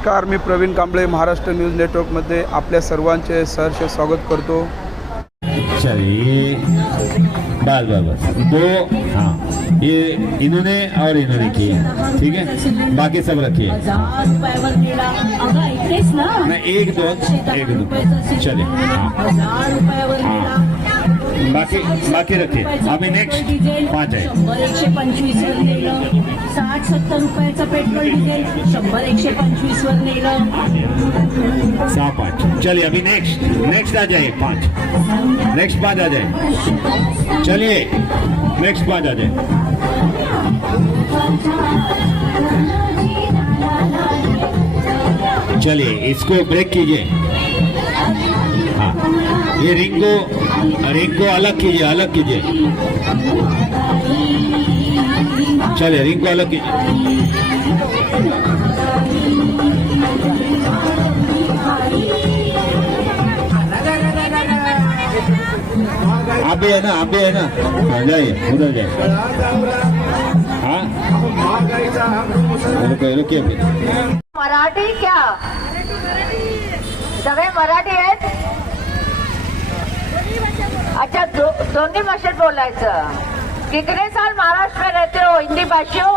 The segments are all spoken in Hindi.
नमस्कार, मी प्रवीण कांबळे महाराष्ट्र न्यूज़ नेटवर्कमध्ये आपल्या सर्वांचे सहर्ष स्वागत करतो। चलिए बस बस बस दो, हाँ ये इन्होंने और इन्होंने किए, ठीक है, बाकी सब रखिए। नहीं एक दो चलिए, हाँ बाकी बाकी रखिए। अभी नेक्स्ट 5 है। 100-125 60-70 रुपयाचं पेट्रोल डिझेल 100-125 वर नेलं। 5 चलिए, अभी नेक्स्ट आ जाए 5, नेक्स्ट 5 आ जाए। चलिए नेक्स्ट 5 आ जाए। चलिए इसको ब्रेक कीजिए। हाँ ये रिंग को अलग कीजिए। चलिए रिंग को अलग कीजिए। आप भी है ना आ जाइए, उधर जाइए। हाँ रुकिए मराठी क्या सगळे मराठी आहेत? अच्छा दोन्ही भाषेत बोलायचं। कितने साल महाराष्ट्र में रहते हो? हिंदी भाषियों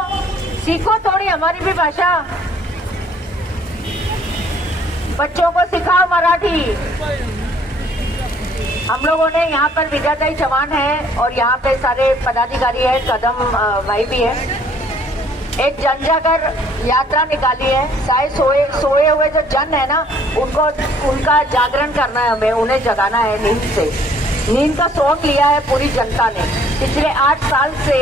सीखो थोड़ी हमारी भी भाषा, बच्चों को सिखाओ मराठी। हम लोगों ने यहाँ पर विद्यादाई चौहान है और यहाँ पे सारे पदाधिकारी है, कदम भाई भी है। एक जन जागर यात्रा निकाली है। सारे सोए हुए जो जन है ना, उनका जागरण करना है, हमें उन्हें जगाना है नींद से। नींद का सोंग लिया है पूरी जनता ने। पिछले 8 साल से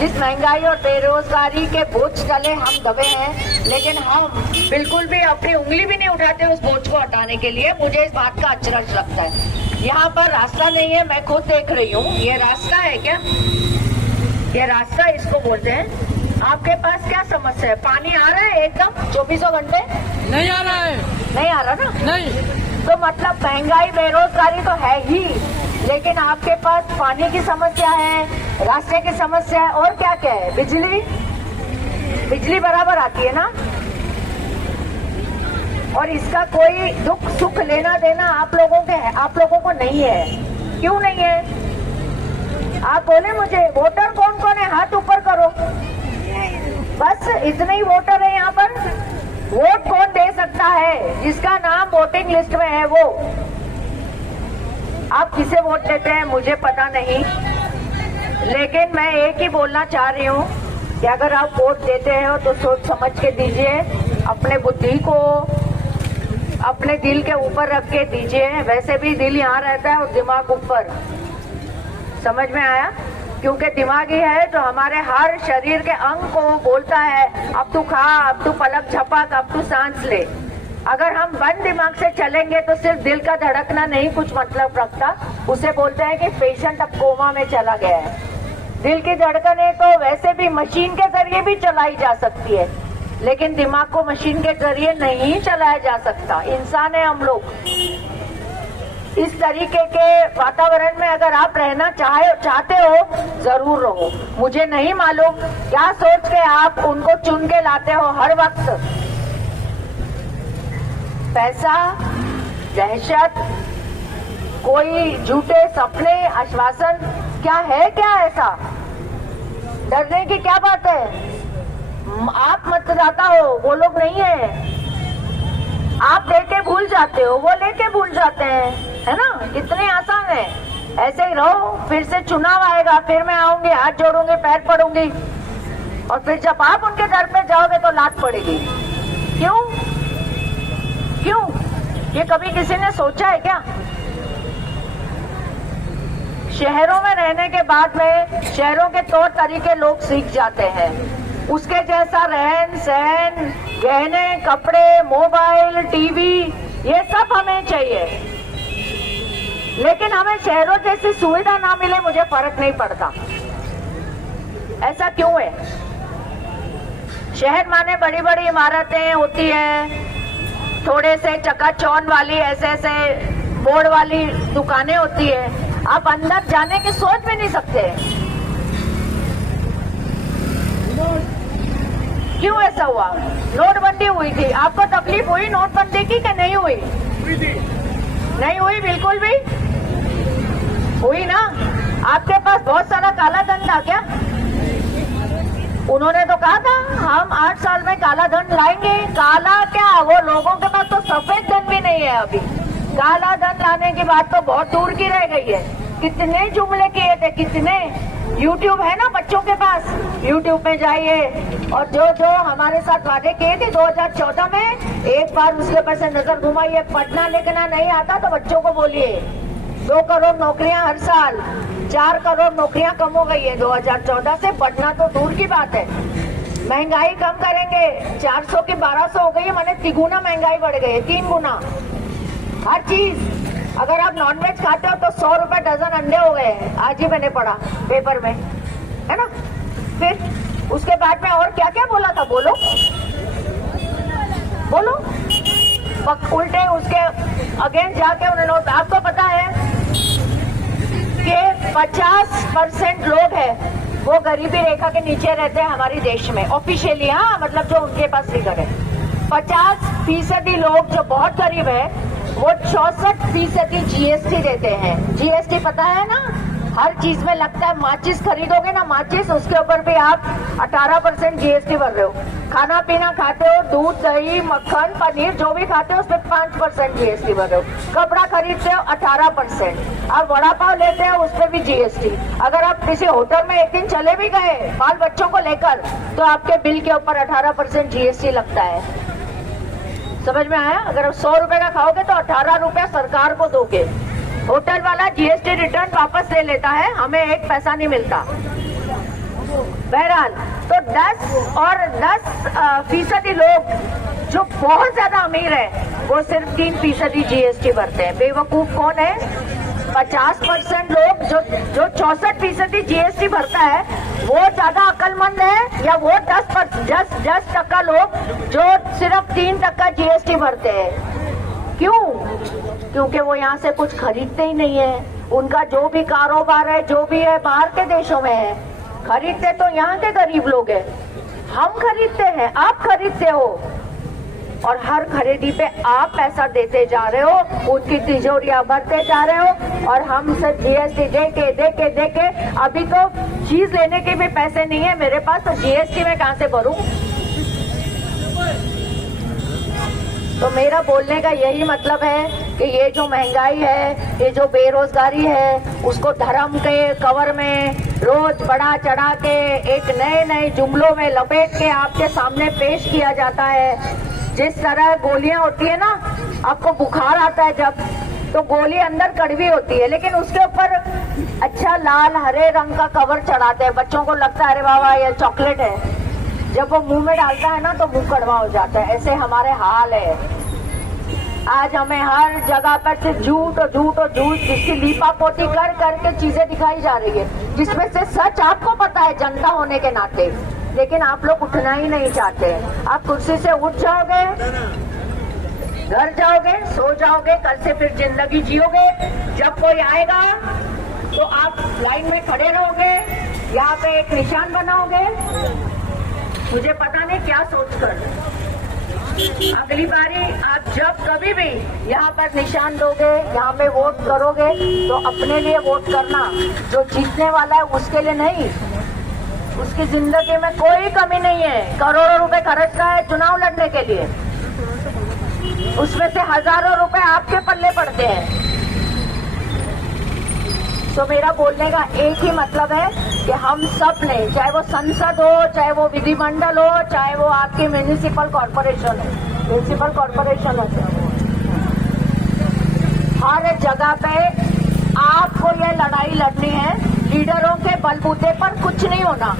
जिस महंगाई और बेरोजगारी के बोझ तले हम दबे हैं, लेकिन हम बिल्कुल भी अपनी उंगली भी नहीं उठाते उस बोझ को हटाने के लिए। मुझे इस बात का अचरज लगता है। यहाँ पर रास्ता नहीं है, मैं खुद देख रही हूँ। ये रास्ता है क्या? ये रास्ता इसको बोलते हैं। आपके पास क्या समस्या है? पानी आ रहा है एकदम 24 घंटे? नहीं आ रहा है। नहीं आ रहा ना? नहीं। तो मतलब महंगाई बेरोजगारी तो है ही, लेकिन आपके पास पानी की समस्या है, रास्ते की समस्या है, और क्या क्या है? बिजली बराबर आती है ना? और इसका कोई दुख सुख लेना देना आप लोगों को नहीं है। क्यों नहीं है? आप बोले मुझे वोटर कौन कौन है, हाथ ऊपर करो। बस इतने ही वोटर है यहाँ पर। वोट कौन दे सकता है? जिसका नाम वोटिंग लिस्ट में है वो। आप किसे वोट देते हैं मुझे पता नहीं, लेकिन मैं एक ही बोलना चाह रही हूँ कि अगर आप वोट देते हो तो सोच समझ के दीजिए। अपने बुद्धि को अपने दिल के ऊपर रख के दीजिए। वैसे भी दिल यहाँ रहता है और दिमाग ऊपर। समझ में आया? क्योंकि दिमाग ही है जो हमारे हर शरीर के अंग को बोलता है, अब तू खा, अब तू पलक झपक, अब तू सांस ले। अगर हम बंद दिमाग से चलेंगे तो सिर्फ दिल का धड़कना नहीं कुछ मतलब रखता। उसे बोलते हैं कि पेशेंट अब कोमा में चला गया है। दिल की धड़कनें तो वैसे भी मशीन के जरिए भी चलाई जा सकती है, लेकिन दिमाग को मशीन के जरिए नहीं चलाया जा सकता। इंसान है हम लोग। इस तरीके के वातावरण में अगर आप रहना चाहते हो, जरूर रहो। मुझे नहीं मालूम क्या सोच के आप उनको चुन के लाते हो हर वक्त। पैसा, दहशत, कोई झूठे सपने, आश्वासन, क्या है? क्या ऐसा डरने की क्या बात है? आप मतदाता हो, वो लोग नहीं है। आप देके भूल जाते हो, वो लेके भूल जाते हैं, है ना? कितने आसान है। ऐसे ही रहो, फिर से चुनाव आएगा, फिर मैं आऊंगी, हाथ जोड़ूंगी, पैर पड़ूंगी, और फिर जब आप उनके घर पे जाओगे तो लात पड़ेगी। क्यों? ये कभी किसी ने सोचा है क्या? शहरों में रहने के बाद में शहरों के तौर तरीके लोग सीख जाते हैं। उसके जैसा रहन सहन, गहने, कपड़े, मोबाइल, टीवी, ये सब हमें चाहिए। लेकिन हमें शहरों जैसी सुविधा ना मिले, मुझे फर्क नहीं पड़ता। ऐसा क्यों है? शहर माने बड़ी बड़ी इमारतें होती हैं, थोड़े से चकाचौंध वाली ऐसे बोर्ड वाली दुकानें होती है। आप अंदर जाने की सोच भी नहीं सकते। क्यों ऐसा हुआ? नोटबंदी हुई थी, आपको तकलीफ हुई नोटबंदी की कि नहीं हुई? नहीं हुई, बिल्कुल भी हुई ना। आपके पास बहुत सारा काला धन था क्या? उन्होंने तो कहा था हम 8 साल में काला धन लाएंगे। काला क्या, वो लोगों के पास तो सफेद धन भी नहीं है अभी। काला धन लाने की बात तो बहुत दूर की रह गई है। कितने जुमले किए थे, कितने। YouTube है ना बच्चों के पास, YouTube में जाइए और जो जो हमारे साथ वादे किए थे 2014 में, एक बार उसके ऊपर से नजर घुमाइए। पढ़ना लिखना नहीं आता तो बच्चों को बोलिए 2 करोड़ नौकरियां हर साल, 4 करोड़ नौकरियां कम हो गई है 2014 से। पढ़ना तो दूर की बात है। महंगाई कम करेंगे, 400 की 1200 हो गई है, माने तिगुना महंगाई बढ़ गई है, 3 गुना हर चीज। अगर आप नॉनवेज खाते हो तो 100 रुपए डजन अंडे हो गए हैं, आज ही मैंने पढ़ा पेपर में, है ना। फिर उसके बाद में और क्या क्या बोला था, बोलो बोलो। उल्टे उसके अगेंस्ट जाके उन्होंने, आपको पता है कि 50% लोग हैं वो गरीबी रेखा के नीचे रहते हैं हमारे देश में ऑफिशियली। हाँ, मतलब जो उनके पास फिगर है 50% लोग जो बहुत गरीब है वो 64% जीएसटी देते हैं। जीएसटी पता है ना, हर चीज में लगता है। माचिस खरीदोगे ना, माचिस, उसके ऊपर भी आप 18% जीएसटी भर रहे हो। खाना पीना खाते हो, दूध दही मक्खन पनीर जो भी खाते हो उस पर 5% जीएसटी भर रहे हो। कपड़ा खरीदते हो 18%। आप वड़ा पाव लेते हो उस पर भी जीएसटी। अगर आप किसी होटल में एक दिन चले भी गए बाल बच्चों को लेकर तो आपके बिल के ऊपर 18% जीएसटी लगता है। समझ में आया? अगर आप 100 रुपए का खाओगे तो 18 रुपया सरकार को दोगे। होटल वाला जीएसटी रिटर्न वापस ले लेता है, हमें 1 पैसा नहीं मिलता। बहरहाल तो 10% लोग जो बहुत ज्यादा अमीर है वो सिर्फ 3% जीएसटी भरते हैं। बेवकूफ कौन है? 50% लोग जो 64% जीएसटी भरता है वो ज्यादा अक्लमंद है, या वो 10% लोग जो सिर्फ 3% जीएसटी भरते हैं। क्यों? क्योंकि वो यहाँ से कुछ खरीदते ही नहीं है। उनका जो भी कारोबार है, जो भी है, बाहर के देशों में है। खरीदते तो यहाँ के गरीब लोग हैं, हम खरीदते हैं, आप खरीदते हो, और हर खरीदी पे आप पैसा देते जा रहे हो, उनकी तिजोरियां भरते जा रहे हो, और हम सिर्फ जीएसटी देके अभी तो चीज लेने के भी पैसे नहीं है मेरे पास, तो जीएसटी में कहां से भरूं? तो मेरा बोलने का यही मतलब है कि ये जो महंगाई है, ये जो बेरोजगारी है, उसको धर्म के कवर में रोज बढ़ा चढ़ा के एक नए नए जुमलों में लपेट के आपके सामने पेश किया जाता है। जिस तरह गोलियां होती है ना, आपको बुखार आता है जब, तो गोली अंदर कड़वी होती है लेकिन उसके ऊपर अच्छा लाल हरे रंग का कवर चढ़ाते हैं। बच्चों को लगता है अरे बाबा ये चॉकलेट है, जब वो मुंह में डालता है ना तो मुंह कड़वा हो जाता है। ऐसे हमारे हाल है। आज हमें हर जगह पर सिर्फ झूठ और झूठ और झूठ, जिसकी लीपापोती कर करके चीजें दिखाई जा रही है, जिसमें से सच आपको पता है जनता होने के नाते, लेकिन आप लोग उठना ही नहीं चाहते। आप कुर्सी से उठ जाओगे, घर जाओगे, सो जाओगे, कल से फिर जिंदगी जियोगे। जब कोई आएगा तो आप लाइन में खड़े रहोगे, यहाँ पे एक निशान बनाओगे, मुझे पता नहीं क्या सोचकर। अगली बारी आप जब कभी भी यहाँ पर निशान दोगे, यहाँ पे वोट करोगे, तो अपने लिए वोट करना, जो जीतने वाला है उसके लिए नहीं। उसकी जिंदगी में कोई कमी नहीं है, करोड़ों रुपए खर्चता है चुनाव लड़ने के लिए, उसमें से हजारों रुपए आपके पल्ले पड़ते हैं। तो मेरा बोलने का एक ही मतलब है कि हम सब ने, चाहे वो संसद हो, चाहे वो विधिमंडल हो, चाहे वो आपकी म्यूनिसिपल कॉर्पोरेशन हो, हर जगह पे आपको ये लड़ाई लड़नी है। लीडरों के बलबूते पर कुछ नहीं होना,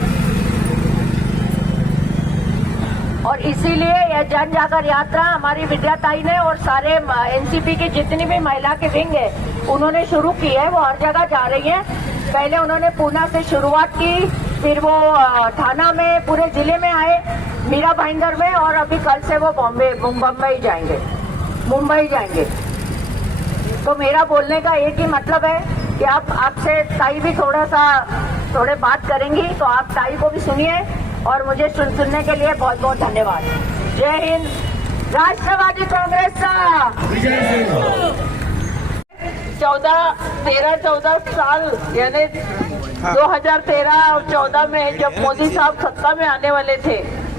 और इसीलिए यह जन जागर यात्रा हमारी विद्याताई ने और सारे एनसीपी की जितनी भी महिला की विंग है उन्होंने शुरू की है। वो हर जगह जा रही है। पहले उन्होंने पूना से शुरुआत की, फिर वो थाना में, पूरे जिले में आए, मीरा भाईंदर में, और अभी कल से वो मुंबई जाएंगे। तो मेरा बोलने का एक ही मतलब है कि आपसे ताई भी थोड़े बात करेंगी, तो आप ताई को भी सुनिए और मुझे सुनने के लिए बहुत बहुत धन्यवाद। जय हिंद। राष्ट्रवादी कांग्रेस का 13-14 साल यानी 2013 और 14 में जब मोदी साहब सत्ता में आने वाले थे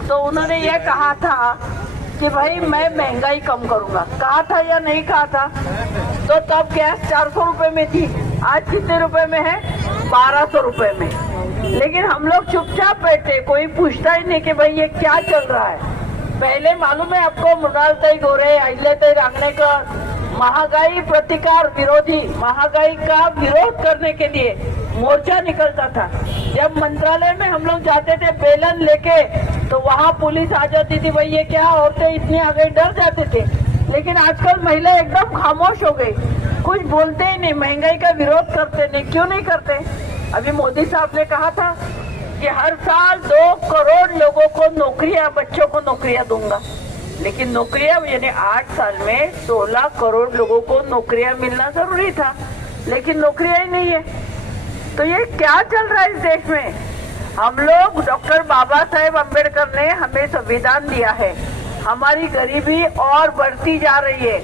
तो उन्होंने ये कहा था कि भाई मैं महंगाई कम करूंगा। कहा था या नहीं कहा था? तो तब गैस 400 रुपए में थी, आज कितने रुपए में है? 1200 रुपए में। लेकिन हम लोग चुपचाप बैठे, कोई पूछता ही नहीं कि भाई ये क्या चल रहा है। पहले मालूम है आपको, मृणालताई गोरे, अहिल्याताई रांगणेकर महंगाई प्रतिकार विरोधी, महंगाई का विरोध करने के लिए मोर्चा निकलता था। जब मंत्रालय में हम लोग जाते थे बेलन लेके तो वहाँ पुलिस आ जाती थी, भाई ये क्या, औरतें इतनी आ गई, डर जाते थे। लेकिन आजकल महिला एकदम खामोश हो गई, कुछ बोलते ही नहीं, महंगाई का विरोध करते नहीं। क्यों नहीं करते? अभी मोदी साहब ने कहा था कि हर साल 2 करोड़ लोगों को नौकरियां, बच्चों को नौकरियां दूंगा। लेकिन नौकरियां यानी 8 साल में 16 करोड़ लोगों को नौकरियां मिलना जरूरी था, लेकिन नौकरियां ही नहीं है। तो ये क्या चल रहा है इस देश में? हम लोग, डॉक्टर बाबा साहेब अम्बेडकर ने हमें संविधान दिया है, हमारी गरीबी और बढ़ती जा रही है।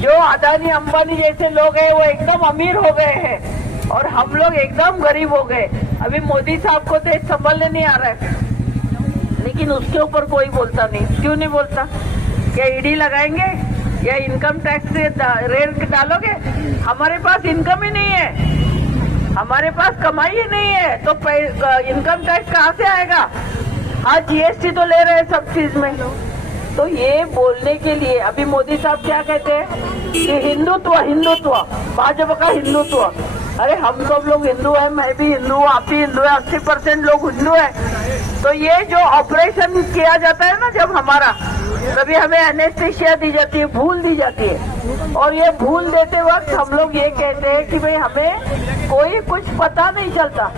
जो अदानी अंबानी जैसे लोग हैं वो एकदम अमीर हो गए हैं और हम लोग एकदम गरीब हो गए। अभी मोदी साहब को देश संभालने नहीं आ रहा है, लेकिन उसके ऊपर कोई बोलता नहीं। क्यों नहीं बोलता? क्या ईडी लगाएंगे या इनकम टैक्स रेट डालोगे? हमारे पास इनकम ही नहीं है, हमारे पास कमाई ही नहीं है, तो इनकम टैक्स कहाँ से आएगा? हाँ, जीएसटी तो ले रहे हैं सब चीज में। तो ये बोलने के लिए अभी मोदी साहब क्या कहते हैं कि हिंदुत्व, हिंदुत्व, भाजपा का हिंदुत्व। अरे हम सब लोग हिंदू हैं, मैं भी हिंदू हूँ, आप भी हिंदू है, 80% लोग हिंदू हैं। तो ये जो ऑपरेशन किया जाता है ना जब हमारा, तभी हमें एनेस्थीसिया दी जाती है, भूल दी जाती है। और ये भूल देते वक्त हम लोग ये कहते हैं कि भाई हमें कोई कुछ पता नहीं चलता।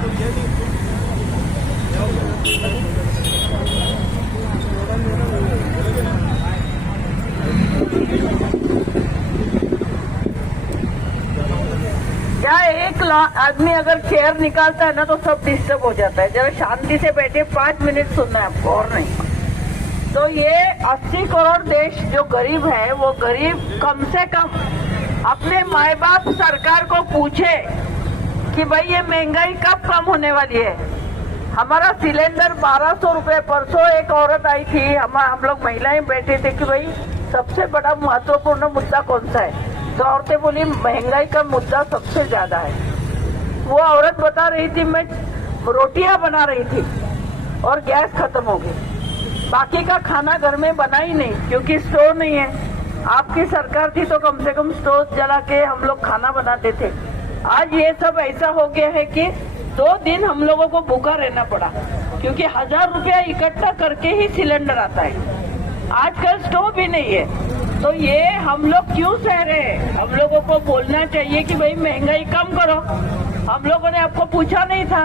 क्या एक आदमी अगर चेयर निकालता है ना तो सब डिस्टर्ब हो जाता है। जरा शांति से बैठे, 5 मिनट सुनना है आपको और नहीं। तो ये 80 करोड़ देश जो गरीब है, वो गरीब कम से कम अपने माए बाप सरकार को पूछे कि भाई ये महंगाई कब कम होने वाली है। हमारा सिलेंडर 1200 रुपए, परसों एक औरत आई थी, हम लोग महिलाएं बैठे थे कि भाई सबसे बड़ा महत्वपूर्ण मुद्दा कौन सा है? तो औरतें बोली महंगाई का मुद्दा सबसे ज्यादा है। वो औरत बता रही थी मैं रोटियां बना रही थी और गैस खत्म हो गई, बाकी का खाना घर में बना ही नहीं क्योंकि स्टोव नहीं है। आपकी सरकार थी तो कम से कम स्टोव जला के हम लोग खाना बनाते थे। आज ये सब ऐसा हो गया है कि 2 दिन हम लोगों को भूखा रहना पड़ा क्योंकि 1000 रुपया इकट्ठा करके ही सिलेंडर आता है। आजकल स्टोव भी नहीं है। तो ये हम लोग क्यों सह रहे हैं? हम लोगों को बोलना चाहिए कि भाई महंगाई कम करो। हम लोगों ने आपको पूछा नहीं था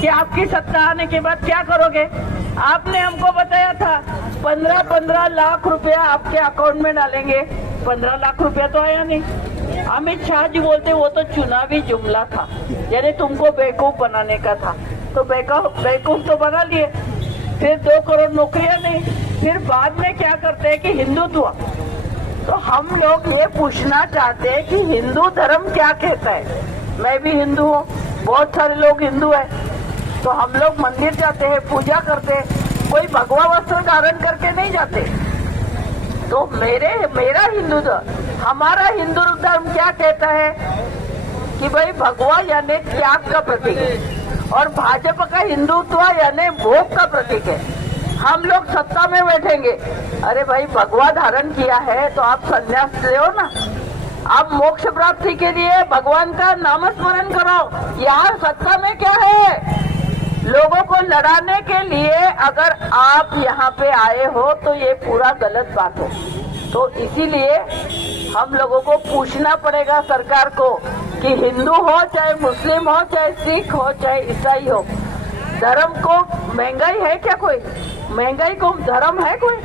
कि आपकी सत्ता आने के बाद क्या करोगे। आपने हमको बताया था 15-15 लाख रुपया आपके अकाउंट में डालेंगे। 15 लाख रुपया तो आया नहीं। अमित शाह जी बोलते वो तो चुनावी जुमला था, यानी तुमको बेवकूफ बनाने का था। तो बेवकूफ तो बना लिए। फिर 2 करोड़ नौकरियां नहीं। फिर बाद में क्या करते हैं कि हिंदुत्व। तो हम लोग ये पूछना चाहते हैं कि हिंदू धर्म क्या कहता है। मैं भी हिंदू हूँ, बहुत सारे लोग हिंदू हैं। तो हम लोग मंदिर जाते हैं, पूजा करते हैं, कोई भगवा वस्त्र धारण करके नहीं जाते। तो मेरा हिंदू धर्म, हमारा हिंदू धर्म क्या कहता है कि भाई भगवा यानी त्याग का प्रतीक है और भाजपा का हिंदुत्व यानी भोग का प्रतीक है। हम लोग सत्ता में बैठेंगे, अरे भाई भगवा धारण किया है तो आप संन्यास लो ना। आप मोक्ष प्राप्ति के लिए भगवान का नाम स्मरण करो। यार सत्ता में क्या है? लोगों को लड़ाने के लिए अगर आप यहाँ पे आए हो तो ये पूरा गलत बात है। तो इसीलिए हम लोगों को पूछना पड़ेगा सरकार को कि हिंदू हो चाहे मुस्लिम हो चाहे सिख हो चाहे ईसाई हो, धर्म को महंगाई है क्या? कोई महंगाई को धर्म है? कोई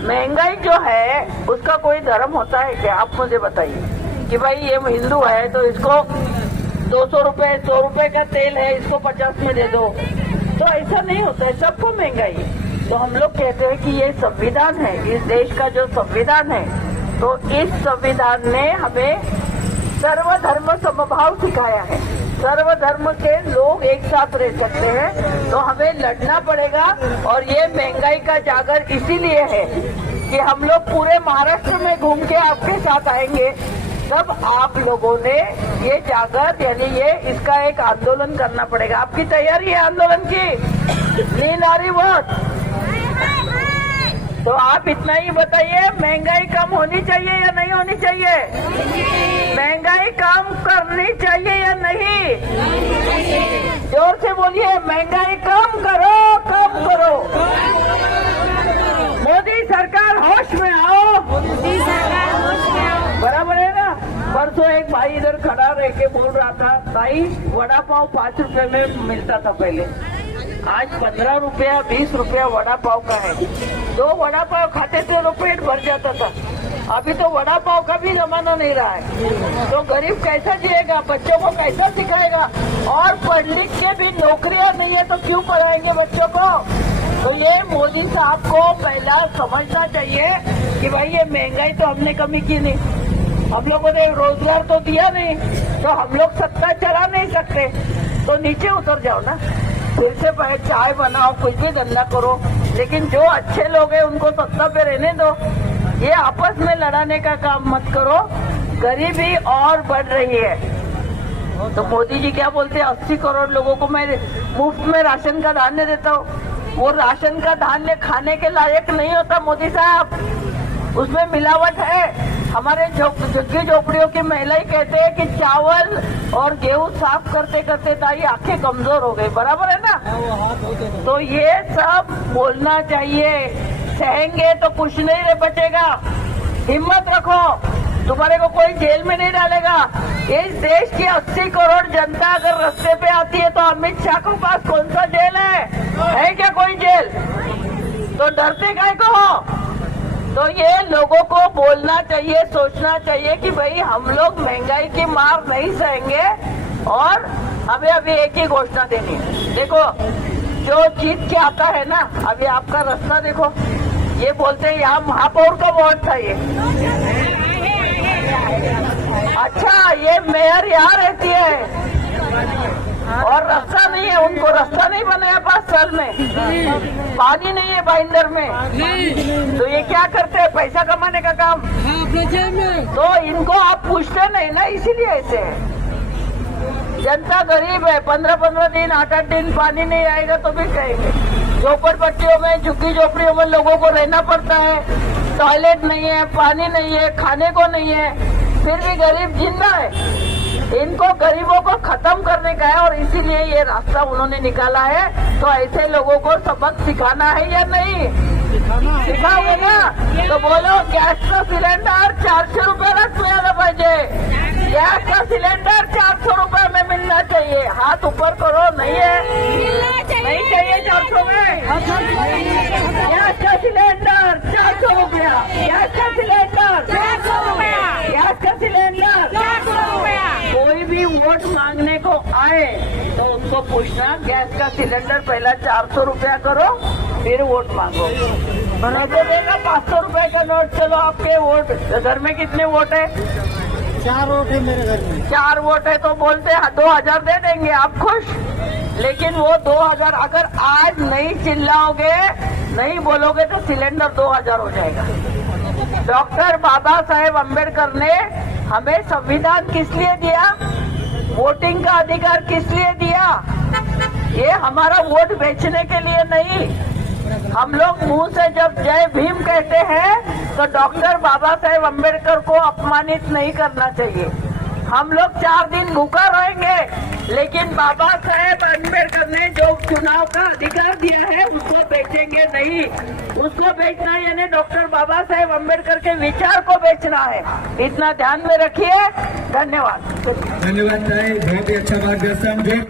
महंगाई जो है उसका कोई धर्म होता है क्या? आप मुझे बताइए कि भाई ये हिंदू है तो इसको 200 रुपए 100 रुपए का तेल है, इसको 50 में दे दो। तो ऐसा नहीं होता है, सबको महंगाई है। तो हम लोग कहते हैं कि ये संविधान है, इस देश का जो संविधान है, तो इस संविधान ने हमें सर्वधर्म समभाव सिखाया है। सर्वधर्म के लोग एक साथ रह सकते हैं, तो हमें लड़ना पड़ेगा। और ये महंगाई का जागर इसीलिए है कि हम लोग पूरे महाराष्ट्र में घूम के आपके साथ आएंगे, तब आप लोगों ने ये जागर यानी ये इसका एक आंदोलन करना पड़ेगा। आपकी तैयारी है आंदोलन की? नींद आ रही बहुत? तो आप इतना ही बताइए, महंगाई कम होनी चाहिए या नहीं होनी चाहिए? महंगाई कम करनी चाहिए या नहीं? जोर से बोलिए, महंगाई कम करो, कम करो। मोदी सरकार होश में आओ। बराबर है ना? परसों एक भाई इधर खड़ा रह के बोल रहा था, भाई वड़ा पाव 5 रुपए में मिलता था पहले, आज 15 रुपया 20 रुपया वड़ा पाव का है। 2 वड़ा पाव खाते थे तो पेट भर जाता था। अभी तो वड़ा पाव का भी जमाना नहीं रहा है। तो गरीब कैसा जिएगा, बच्चों को कैसा सिखाएगा? और पढ़ लिख के भी नौकरियां नहीं है तो क्यों पढ़ाएंगे बच्चों को? तो ये मोदी साहब को पहला समझना चाहिए कि भाई ये महंगाई तो हमने कमी की नहीं, हम लोगों ने रोजगार तो दिया नहीं, तो हम लोग सत्ता चला नहीं सकते। तो नीचे उतर जाओ ना, फिर से चाय बनाओ, कुछ भी धंधा करो, लेकिन जो अच्छे लोग हैं उनको सत्ता पे रहने दो। ये आपस में लड़ाने का काम मत करो। गरीबी और बढ़ रही है। तो मोदी जी क्या बोलते हैं, 80 करोड़ लोगों को मैं मुफ्त में राशन का धान्य देता हूँ। वो राशन का धान्य खाने के लायक नहीं होता मोदी साहब, उसमें मिलावट है। हमारे झुग्गी झोपड़ियों की महिलाएं कहते हैं कि चावल और गेहूं साफ करते करते ताई आंखें कमजोर हो गई। बराबर है ना? तो ये सब बोलना चाहिए। सहेंगे तो कुछ नहीं बचेगा। हिम्मत रखो, तुम्हारे को कोई जेल में नहीं डालेगा। इस देश की 80 करोड़ जनता अगर रास्ते पे आती है तो अमित शाह के पास कौन सा जेल है क्या कोई जेल? तो डरते काहे को हो? तो ये लोगों को बोलना चाहिए, सोचना चाहिए कि भाई हम लोग महंगाई की मार नहीं सहेंगे। और हमें अभी एक ही घोषणा देनी है। देखो, जो जीत के आता है ना, अभी आपका रास्ता देखो, ये बोलते हैं यहाँ महापौर का वोट था ये। अच्छा, ये मेयर यहाँ रहती है और रास्ता नहीं है, उनको रास्ता नहीं बनाया 5 साल में, पानी नहीं है बाइंदर में। तो ये क्या करते हैं? पैसा कमाने का काम। तो इनको आप पूछते नहीं ना, इसीलिए ऐसे है। जनता गरीब है, 15-15 दिन 8-8 दिन पानी नहीं आएगा तो भी कहेंगे। झोपड़पट्टियों में, झुग्गी झोपड़ियों में लोगों को रहना पड़ता है, टॉयलेट नहीं है, पानी नहीं है, खाने को नहीं है, फिर भी गरीब जिंदा है। इनको गरीबों को खत्म करने का है और इसीलिए ये रास्ता उन्होंने निकाला है। तो ऐसे लोगों को सबक सिखाना है या नहीं? सिखाओगे ना? तो बोलो, गैस का सिलेंडर 400 रुपये मिळाला पाहिजे। गैस का सिलेंडर 400 रुपये में मिलना चाहिए। हाथ ऊपर करो। नहीं है? नहीं चाहिए 400 में? गैस का सिलेंडर 400 रुपया। गैस का सिलेंडर 400 रुपया। गैस का सिलेंडर 400 रुपया। कोई भी वोट मांगने को आए तो उसको पूछना, गैस का सिलेंडर पहला 400 रुपया करो, फिर वोट मांगो। तो देगा 500 रुपए का नोट। चलो, आपके वोट घर में कितने वोट है? 4 वोट है मेरे घर में। 4 वोट है तो बोलते हैं 2000 दे देंगे, आप खुश? लेकिन वो 2000 अगर आज नहीं चिल्लाओगे, नहीं बोलोगे तो सिलेंडर 2000 हो जाएगा। डॉक्टर बाबा साहेब अम्बेडकर ने हमें संविधान किस लिए दिया? वोटिंग का अधिकार किस लिए दिया? ये हमारा वोट बेचने के लिए नहीं। हम लोग मुंह से जब जय भीम कहते हैं तो डॉक्टर बाबा साहेब अम्बेडकर को अपमानित नहीं करना चाहिए। हम लोग 4 दिन भूखा रहेंगे, लेकिन बाबा साहेब अम्बेडकर ने जो चुनाव का अधिकार दिया है उसको बेचेंगे नहीं। उसको बेचना है यानी डॉक्टर बाबा साहेब अम्बेडकर के विचार को बेचना है। इतना ध्यान में रखिए। धन्यवाद। धन्यवाद, बहुत ही अच्छा मार्गदर्शन।